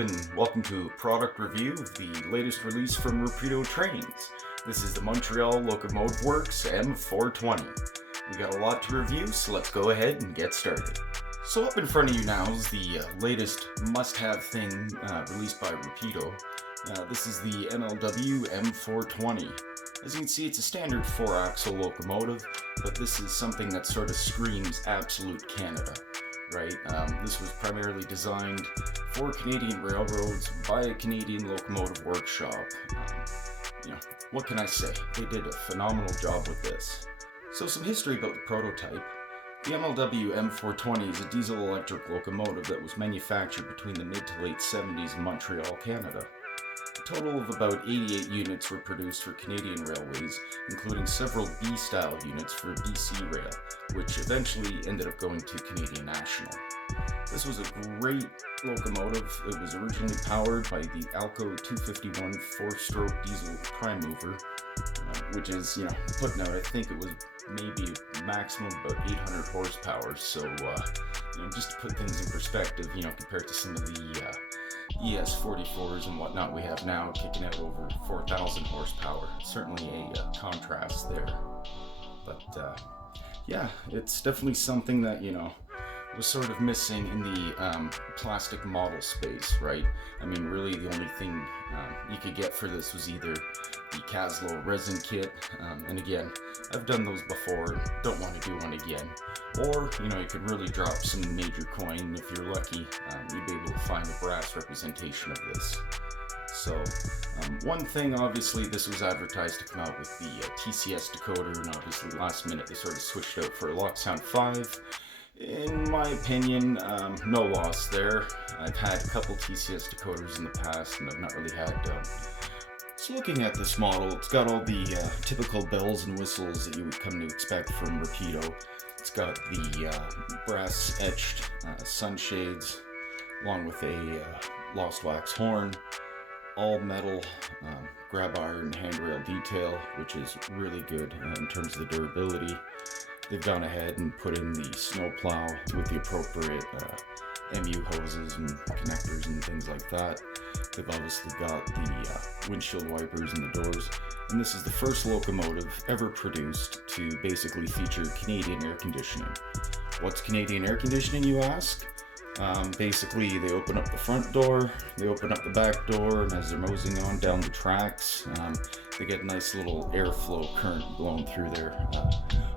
and welcome to a product review of the latest release from Rapido Trains. This is the Montreal Locomotive Works M420. We got a lot to review, so let's go ahead and get started. So up in front of you now is the latest must-have thing released by Rapido. This is the MLW M420. As you can see, it's a standard 4-axle locomotive, but this is something that sort of screams absolute Canada. Right? This was primarily designed for Canadian railroads by a Canadian locomotive workshop. What can I say? They did a phenomenal job with this. So some history about the prototype. The MLW M420 is a diesel-electric locomotive that was manufactured between the mid to late 70s in Montreal, Canada. A total of about 88 units were produced for Canadian railways, including several B-style units for BC Rail, which eventually ended up going to Canadian National. This was a great locomotive. It was originally powered by the Alco 251 4-stroke diesel prime mover, which is, putting out, I think it was maybe a maximum of about 800 horsepower. So, just to put things in perspective, compared to some of the ES44s and whatnot we have now, kicking out over 4,000 horsepower. Certainly a contrast there. But it's definitely something that, was sort of missing in the plastic model space, right? I mean, really the only thing you could get for this was either the Caslo resin kit, and again, I've done those before, don't want to do one again. Or, you could really drop some major coin. If you're lucky, you'd be able to find a brass representation of this. So, one thing, obviously, this was advertised to come out with the TCS decoder, and obviously last minute they sort of switched out for a Locksound 5. In my opinion, no loss there. I've had a couple TCS decoders in the past, and I've not really had So looking at this model, it's got all the typical bells and whistles that you would come to expect from Rapido. It's got the brass etched sunshades, along with a lost wax horn, all metal grab iron handrail detail, which is really good in terms of the durability. They've gone ahead and put in the snow plow with the appropriate MU hoses and connectors and things like that. They've obviously got the windshield wipers and the doors. And this is the first locomotive ever produced to basically feature Canadian air conditioning. What's Canadian air conditioning, you ask? Basically, they open up the front door, they open up the back door, and as they're moseying on down the tracks, they get a nice little airflow current blowing through there,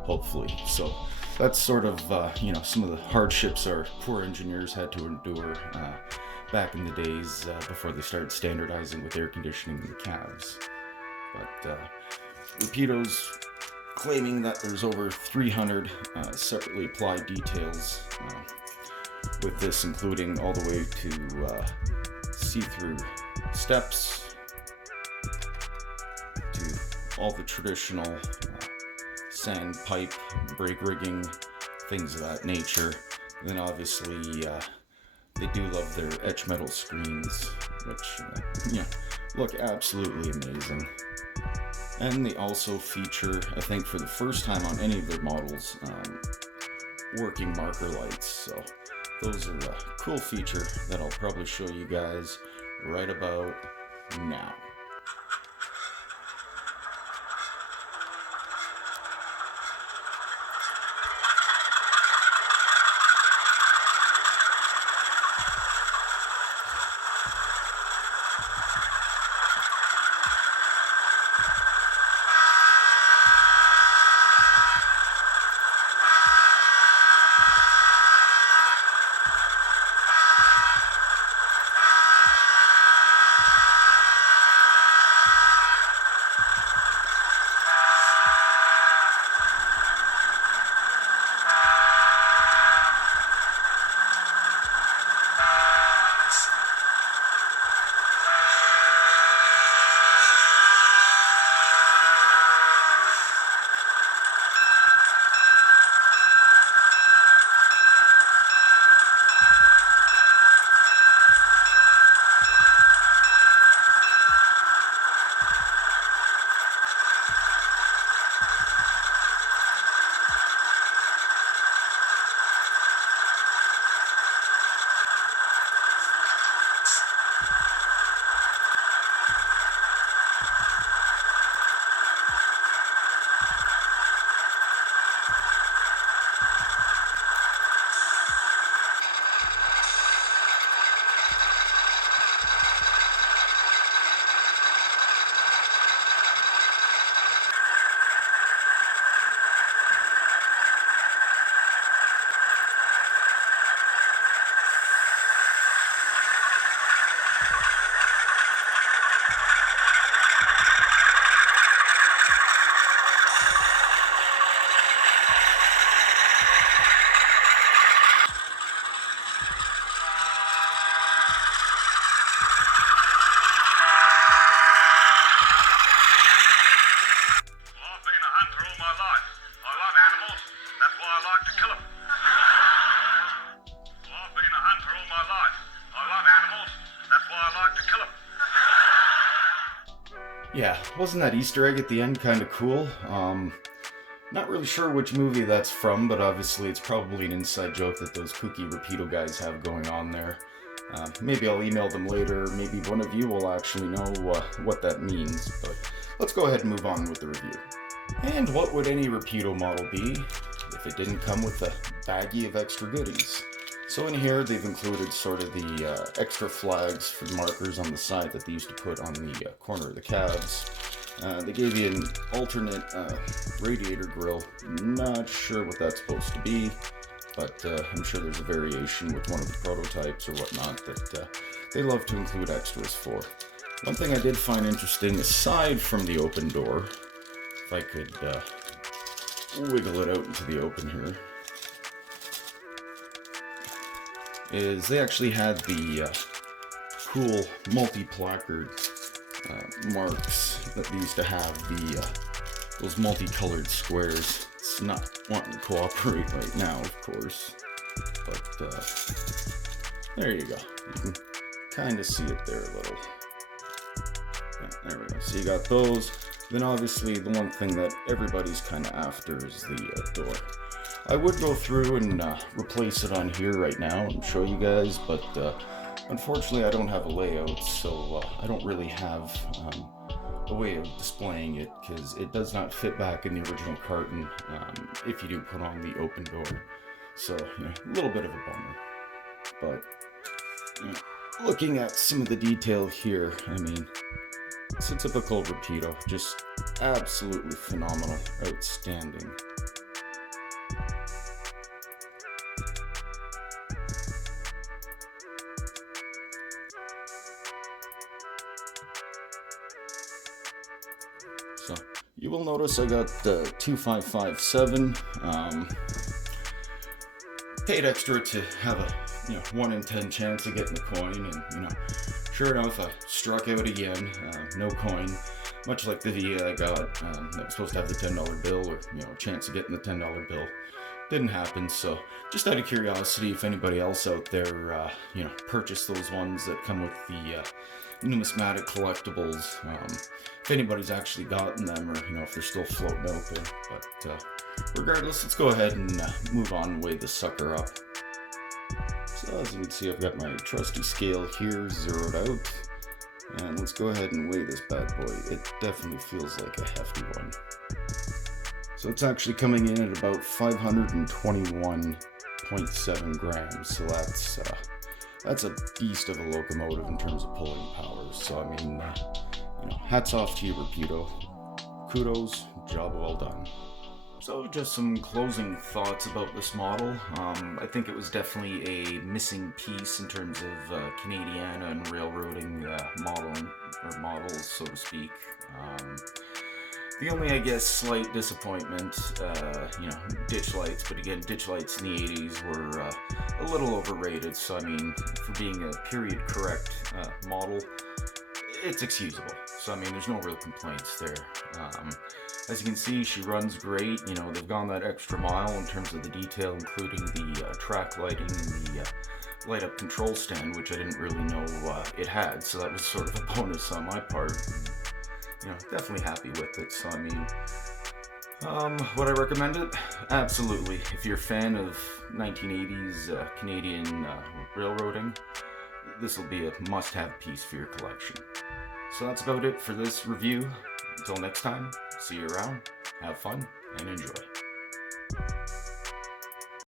hopefully. So that's sort of, some of the hardships our poor engineers had to endure back in the days before they started standardizing with air conditioning in the cabs. But Rapido's claiming that there's over 300 separately applied details with this, including all the way to see-through steps, to all the traditional sand pipe, brake rigging, things of that nature. And then obviously they do love their etch metal screens, which look absolutely amazing. And they also feature, I think for the first time on any of their models, working marker lights. So those are a cool feature that I'll probably show you guys right about now. my life. I love animals, that's why I like to kill them. Well, I've been a hunter all my life. I love animals, that's why I like to kill them. Yeah, wasn't that Easter egg at the end kind of cool? Not really sure which movie that's from, but obviously it's probably an inside joke that those kooky Rapido guys have going on there. Maybe I'll email them later, maybe one of you will actually know what that means, but let's go ahead and move on with the review. And what would any Rapido model be if it didn't come with a baggie of extra goodies? So in here they've included sort of the extra flags for markers on the side that they used to put on the corner of the cabs. They gave you an alternate Radiator Grill. Not sure what that's supposed to be, but I'm sure there's a variation with one of the prototypes or whatnot that they love to include extras for. One thing I did find interesting, aside from the open door, if I could wiggle it out into the open here, is they actually had the cool multi-placard marks that they used to have, those multicolored squares. It's not wanting to cooperate right now, of course, but there you go. You can kind of see it there a little. Yeah, there we go. So you got those. Then obviously the one thing that everybody's kind of after is the door. I would go through and replace it on here right now and show you guys, but unfortunately I don't have a layout, so I don't really have a way of displaying it, because it does not fit back in the original carton if you do put on the open door. So, you know, a little bit of a bummer. But, you know, looking at some of the detail here, I mean, it's a typical Rapido, just absolutely phenomenal, outstanding. So you will notice I got the 2557. Paid extra to have a 1 in 10 chance of getting the coin, and sure enough, I struck out again. No coin, much like the VA I got that was supposed to have the $10 bill, or a chance of getting the $10 bill. Didn't happen. So just out of curiosity, if anybody else out there purchased those ones that come with the numismatic collectibles, if anybody's actually gotten them, or if they're still floating out there. But regardless, let's go ahead and move on and weigh this sucker up. So as you can see, I've got my trusty scale here zeroed out, and let's go ahead and weigh this bad boy. It definitely feels like a hefty one. So it's actually coming in at about 521.7 grams, so that's a beast of a locomotive in terms of pulling power. So I mean, hats off to you, Rapido. Kudos, job well done. So just some closing thoughts about this model. I think it was definitely a missing piece in terms of Canadiana and railroading modeling, or models, so to speak. The only, I guess, slight disappointment, ditch lights, but again, ditch lights in the 80s were a little overrated, so I mean, for being a period correct model, it's excusable. So I mean, there's no real complaints there. As you can see, she runs great. They've gone that extra mile in terms of the detail, including the track lighting and the light up control stand, which I didn't really know it had, so that was sort of a bonus on my part. Definitely happy with it. So I mean, would I recommend it? Absolutely. If you're a fan of 1980s Canadian railroading, this will be a must-have piece for your collection. So that's about it for this review. Until next time, see you around, have fun, and enjoy.